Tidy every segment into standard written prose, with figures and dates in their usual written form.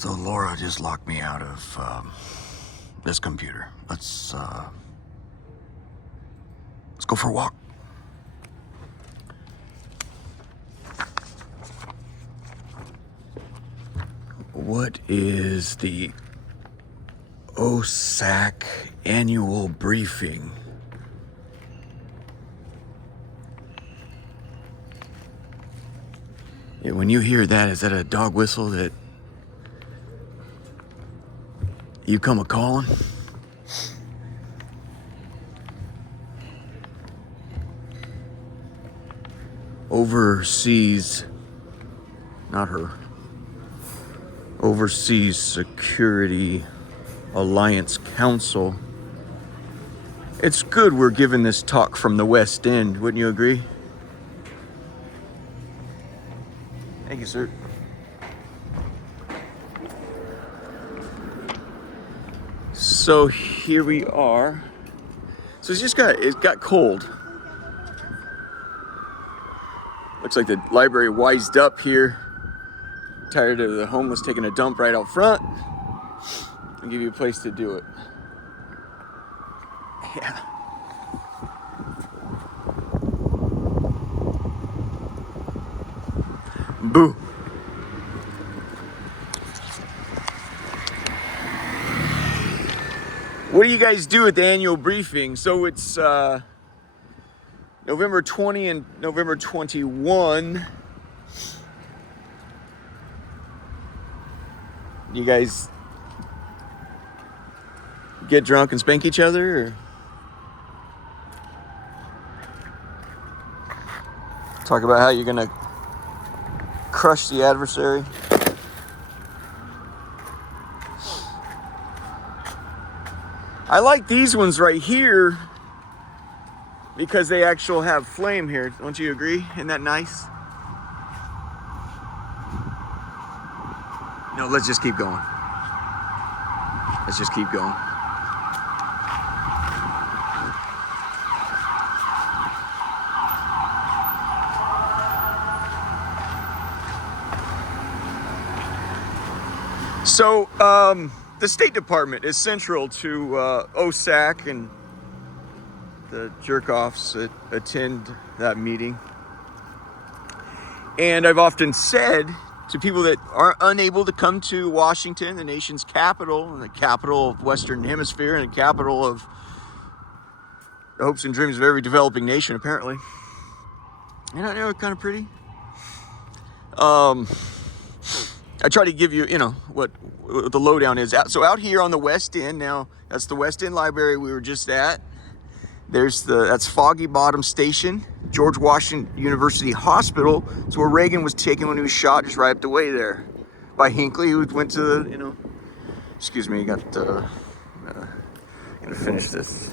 So Laura just locked me out of this computer. Let's go for a walk. What is the OSAC annual briefing? Yeah, when you hear that, is that a dog whistle that you come a-calling? Overseas, not her, Overseas Security Alliance Council. It's good we're giving this talk from the West End, wouldn't you agree? Thank you, sir. So here we are. So it got cold. Looks like the library wised up here. Tired of the homeless taking a dump right out front. I'll give you a place to do it. Yeah. Boo. What do you guys do at the annual briefing? So it's November 20 and November 21. You guys get drunk and spank each other, or talk about how you're gonna crush the adversary? I like these ones right here because they actually have flame here. Don't you agree? Isn't that nice? No, let's just keep going. Let's just keep going. So, the State Department is central to OSAC, and the jerk-offs that attend that meeting. And I've often said to people that are unable to come to Washington, the nation's capital, and the capital of Western Hemisphere, and the capital of the hopes and dreams of every developing nation, apparently. You know, kind of pretty. I try to give you, what the lowdown is. So out here on the West End, now that's the West End Library we were just at. That's Foggy Bottom Station, George Washington University Hospital. It's where Reagan was taken when he was shot, just right up the way there by Hinckley, who went to the, excuse me, gonna finish this.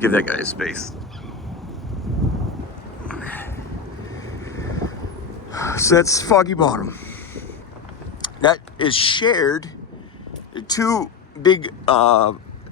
Give that guy his space. So that's Foggy Bottom. That is shared. The two big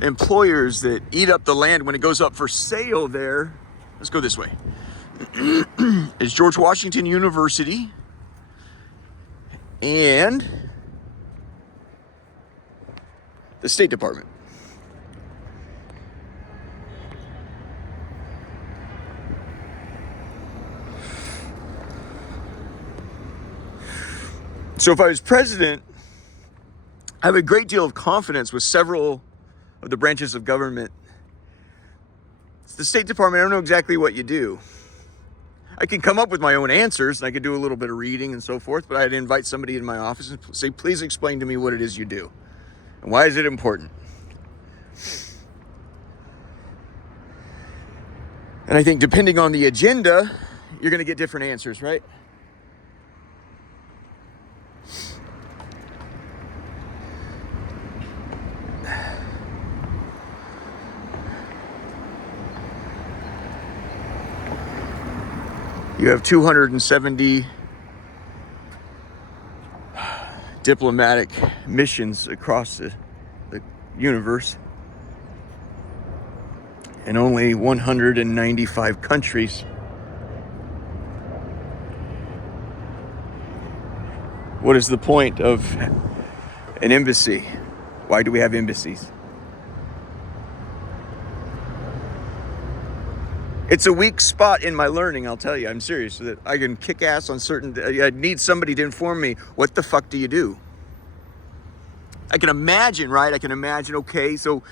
employers that eat up the land when it goes up for sale there. Let's go this way. It's George Washington University and the State Department. So if I was president, I have a great deal of confidence with several of the branches of government. It's the State Department. I don't know exactly what you do. I can come up with my own answers, and I could do a little bit of reading and so forth, but I'd invite somebody in my office and say, please explain to me what it is you do. And why is it important? And I think depending on the agenda, you're going to get different answers, right? You have 270 diplomatic missions across the universe, and only 195 countries. What is the point of an embassy? Why do we have embassies? It's a weak spot in my learning, I'll tell you. I'm serious. That I can kick ass on certain... I need somebody to inform me, what the fuck do you do? I can imagine, right? I can imagine, okay, so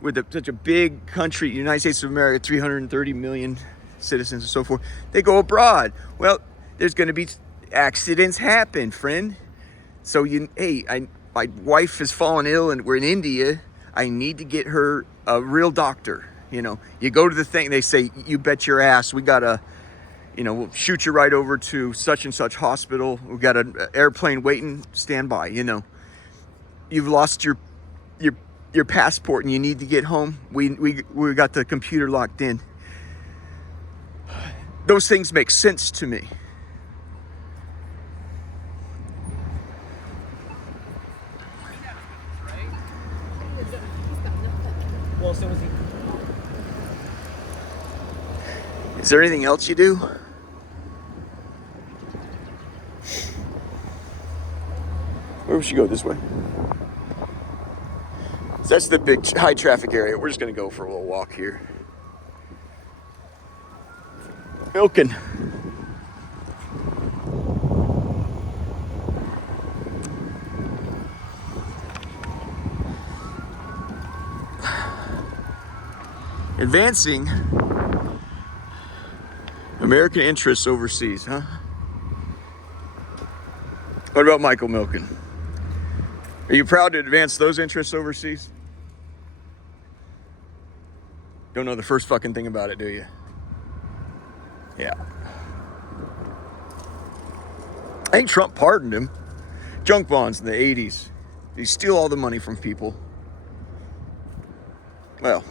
with such a big country, United States of America, 330 million citizens and so forth, they go abroad. Well, there's going to be accidents happen, friend. So my wife has fallen ill and we're in India. I need to get her a real doctor. You know, you go to the thing, they say, you bet your ass, we got a, we'll shoot you right over to such and such hospital. We've got an airplane waiting, stand by, You've lost your passport and you need to get home. We got the computer locked in. Those things make sense to me. Well, so was he. Is there anything else you do? Where we should go? This way. So that's the big high traffic area. We're just gonna go for a little walk here. Milking. Advancing American interests overseas, huh? What about Michael Milken? Are you proud to advance those interests overseas? Don't know the first fucking thing about it, do you? Yeah. I think Trump pardoned him. Junk bonds in the 80s. He steal all the money from people. Well,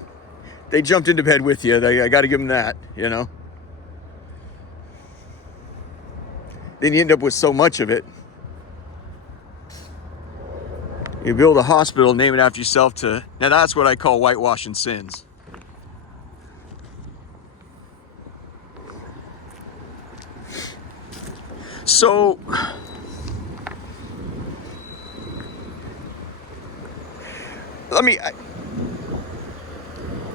they jumped into bed with you. I got to give them that, Then you end up with so much of it. You build a hospital, name it after yourself now that's what I call whitewashing sins. So,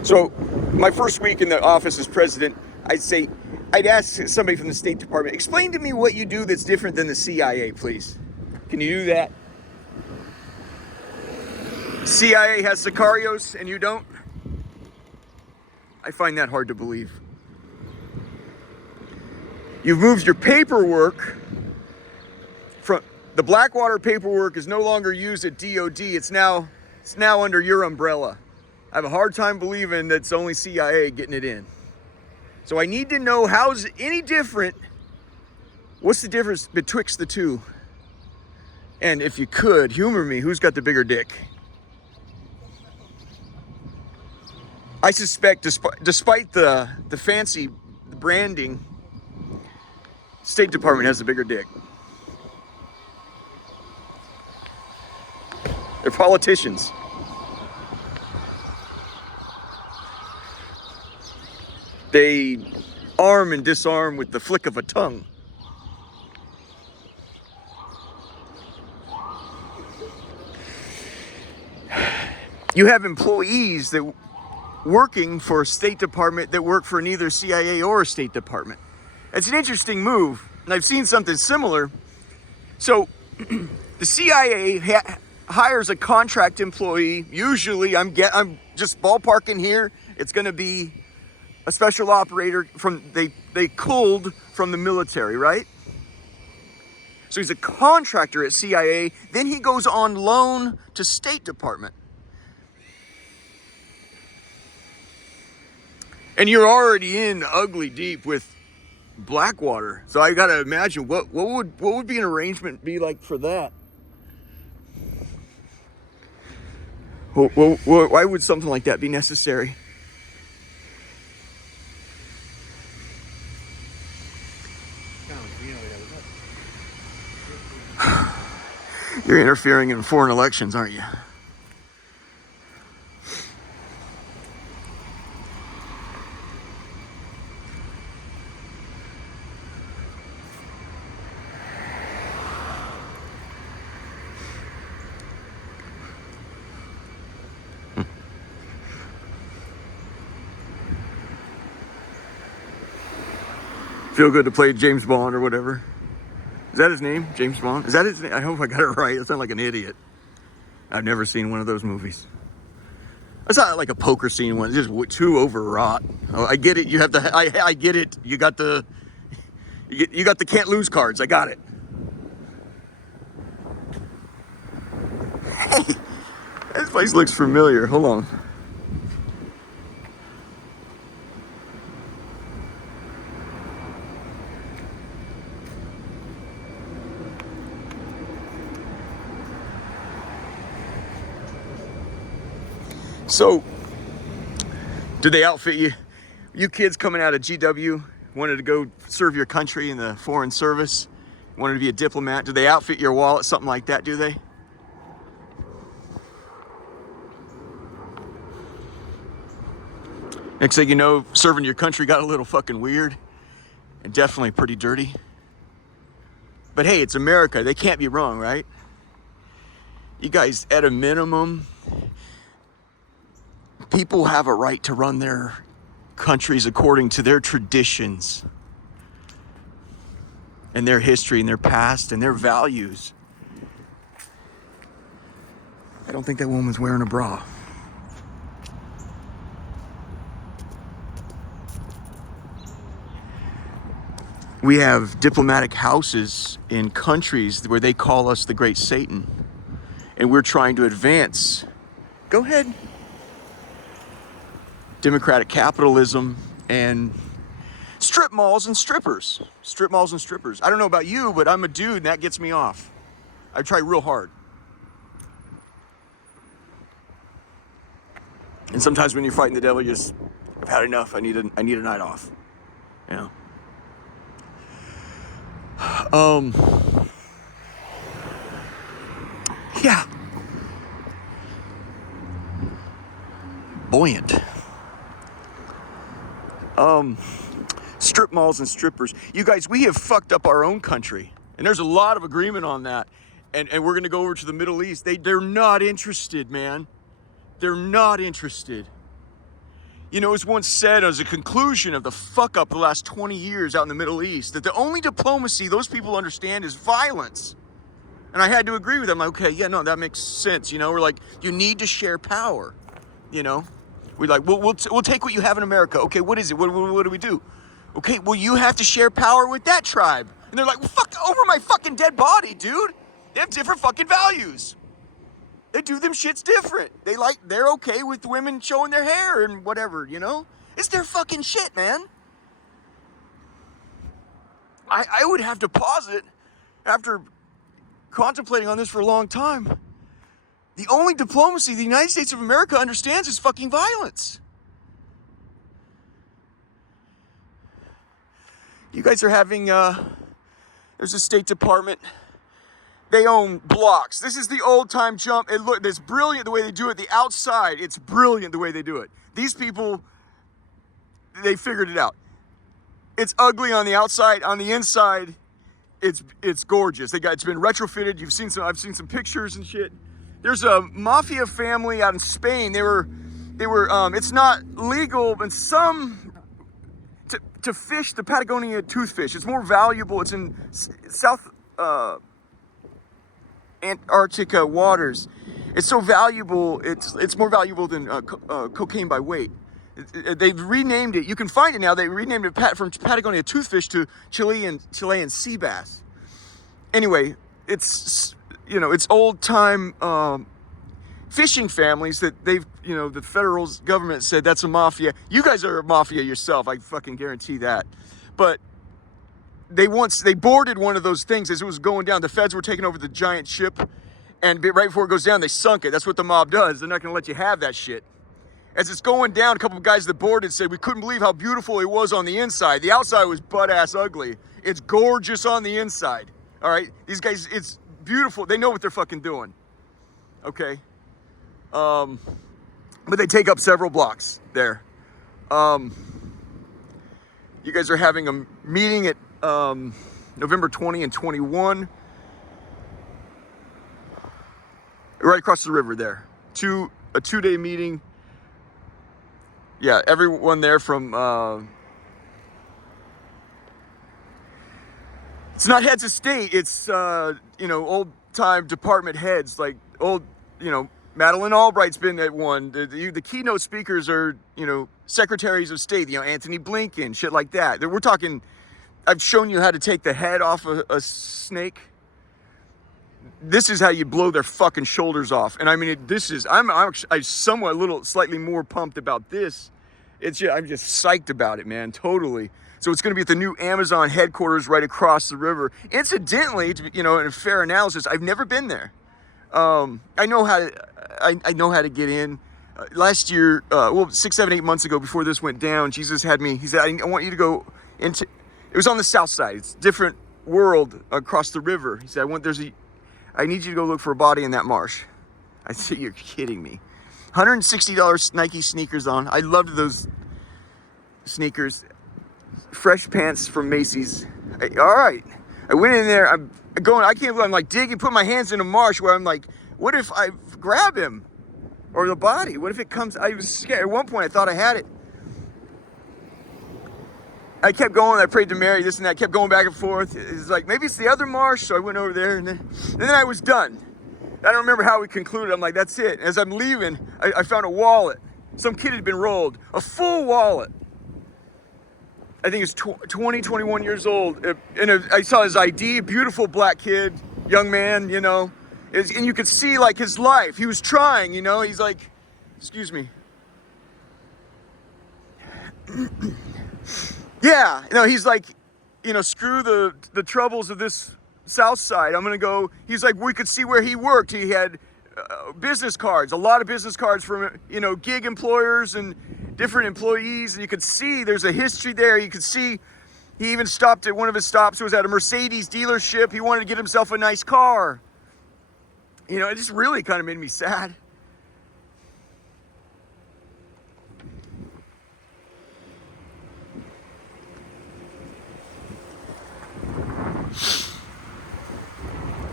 so my first week in the office as president, I'd ask somebody from the State Department, explain to me what you do that's different than the CIA, please. Can you do that? CIA has Sicarios and you don't? I find that hard to believe. You've moved your paperwork from the Blackwater paperwork is no longer used at DOD. It's now under your umbrella. I have a hard time believing that it's only CIA getting it in. So I need to know how's any different. What's the difference betwixt the two? And if you could, humor me, who's got the bigger dick? I suspect, despite the fancy branding, State Department has the bigger dick. They're politicians. They arm and disarm with the flick of a tongue. You have employees that working for a State Department that work for neither CIA or a State Department. It's an interesting move, and I've seen something similar. So, the CIA hires a contract employee. Usually, I'm just ballparking here. It's going to be a special operator they culled from the military, right? So he's a contractor at CIA. Then he goes on loan to State Department. And you're already in ugly deep with Blackwater. So I got to imagine what would be an arrangement be like for that? Why would something like that be necessary? You're interfering in foreign elections, aren't you? Feel good to play James Bond or whatever. Is that his name? James Bond? Is that his name? I hope I got it right. I sound like an idiot. I've never seen one of those movies. It's not like a poker scene one. It's just too overwrought. Oh, I get it. You have the. I get it. You got the. You got the can't lose cards. I got it. Hey, this place looks familiar. Hold on. So, did they outfit you? You kids coming out of GW wanted to go serve your country in the foreign service, wanted to be a diplomat. Do they outfit your wallet, something like that, do they? Next thing you know, serving your country got a little fucking weird and definitely pretty dirty. But hey, it's America. They can't be wrong, right? You guys, at a minimum, people have a right to run their countries according to their traditions and their history and their past and their values. I don't think that woman's wearing a bra. We have diplomatic houses in countries where they call us the Great Satan, and we're trying to advance. Go ahead. Democratic capitalism and strip malls and strippers. Strip malls and strippers. I don't know about you, but I'm a dude and that gets me off. I try real hard. And sometimes when you're fighting the devil, you just, I've had enough. I need a night off. You know. Yeah. Buoyant. Strip malls and strippers. You guys, we have fucked up our own country. And there's a lot of agreement on that. And we're going to go over to the Middle East. They're not interested, man. They're not interested. You know, it was once said as a conclusion of the fuck up the last 20 years out in the Middle East that the only diplomacy those people understand is violence. And I had to agree with them. Like, okay, yeah, no, that makes sense. You know, we're like, you need to share power. You know, we're like, we'll take what you have in America. Okay, what is it? What do we do? Okay, well, you have to share power with that tribe. And they're like, well, fuck over my fucking dead body, dude. They have different fucking values. They do them shits different. They're okay with women showing their hair and whatever, you know? It's their fucking shit, man. I would have to posit after contemplating on this for a long time. The only diplomacy the United States of America understands is fucking violence. You guys are having, there's a State Department. They own blocks. This is the old time jump. It's brilliant the way they do it. The outside, it's brilliant the way they do it. These people, they figured it out. It's ugly on the outside. On the inside, it's gorgeous. It's been retrofitted. I've seen some pictures and shit. There's a mafia family out in Spain. They were. It's not legal, but to fish the Patagonia toothfish. It's more valuable. It's in South Antarctica waters. It's so valuable. It's more valuable than cocaine by weight. They've renamed it. You can find it now. They renamed it from Patagonia toothfish to Chilean sea bass. Anyway, it's old time fishing families that the federal government said that's a mafia. You guys are a mafia yourself. I fucking guarantee that. But they boarded one of those things as it was going down. The feds were taking over the giant ship, and right before it goes down, they sunk it. That's what the mob does. They're not going to let you have that shit. As it's going down, a couple of guys that boarded said, we couldn't believe how beautiful it was on the inside. The outside was butt-ass ugly. It's gorgeous on the inside. All right? These guys, it's beautiful. They know what they're fucking doing. Okay? But they take up several blocks there. You guys are having a meeting at November 20 and 21. Right across the river there. A two-day meeting. Yeah, everyone there from It's not heads of state. It's old time department heads, like old, Madeleine Albright's been at one. The keynote speakers are, secretaries of state, Anthony Blinken, shit like that. We're talking, I've shown you how to take the head off a snake. This is how you blow their fucking shoulders off. And I mean, I'm somewhat slightly more pumped about this. I'm just psyched about it, man, totally. So it's going to be at the new Amazon headquarters right across the river. Incidentally, in a fair analysis, I've never been there. I know how to get in. Last year, 6, 7, 8 months ago, before this went down, Jesus had me. He said, "I want you to go into." It was on the south side. It's a different world across the river. He said, "I need you to go look for a body in that marsh." I said, "You're kidding me." $160 Nike sneakers on. I loved those sneakers. Fresh pants from Macy's. All right. I went in there. I'm like digging, put my hands in a marsh where I'm like, what if I grab him or the body? What if it comes? I was scared. At one point, I thought I had it. I kept going. I prayed to Mary, this and that. I kept going back and forth. It's like, maybe it's the other marsh. So I went over there and then I was done. I don't remember how we concluded. I'm like, that's it. As I'm leaving, I found a wallet. Some kid had been rolled. A full wallet. I think he was 20, 21 years old. And I saw his ID, beautiful black kid, young man, and you could see like his life. He was trying, he's like, excuse me. Yeah, he's like, screw the troubles of this south side. I'm going to go. He's like, we could see where he worked. He had business cards, a lot of business cards from, gig employers and different employees. And you could see there's a history there. You could see he even stopped at one of his stops. It was at a Mercedes dealership. He wanted to get himself a nice car. It just really kind of made me sad.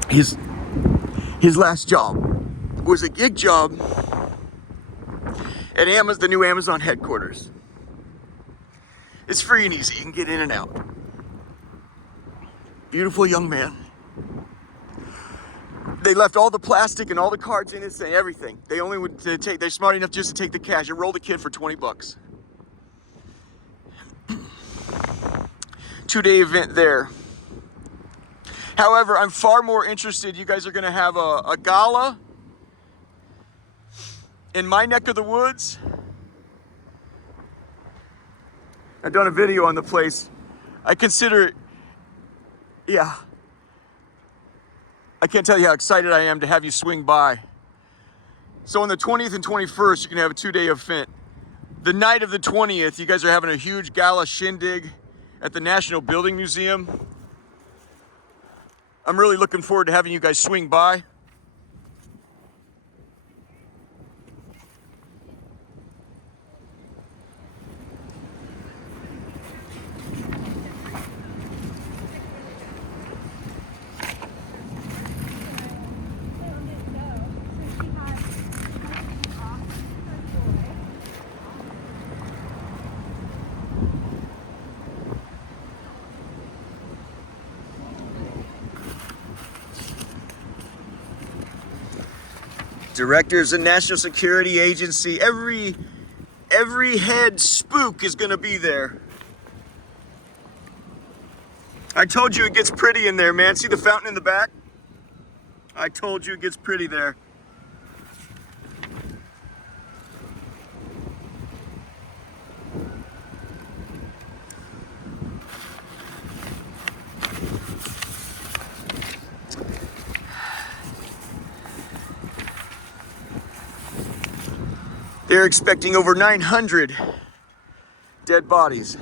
His last job was a gig job at the new Amazon headquarters. It's free and easy. You can get in and out. Beautiful young man. They left all the plastic and all the cards in it, saying everything. They only would they're smart enough just to take the cash and roll the kid for $20. 2-day event there. However, I'm far more interested. You guys are going to have a gala in my neck of the woods. I've done a video on the place. I consider it, yeah. I can't tell you how excited I am to have you swing by. So on the 20th and 21st, you can have a 2-day event. The night of the 20th, you guys are having a huge gala shindig at the National Building Museum. I'm really looking forward to having you guys swing by. Directors of National Security Agency, every head spook is gonna be there. I told you it gets pretty in there, man. See the fountain in the back? I told you it gets pretty there. They're expecting over 900 dead bodies.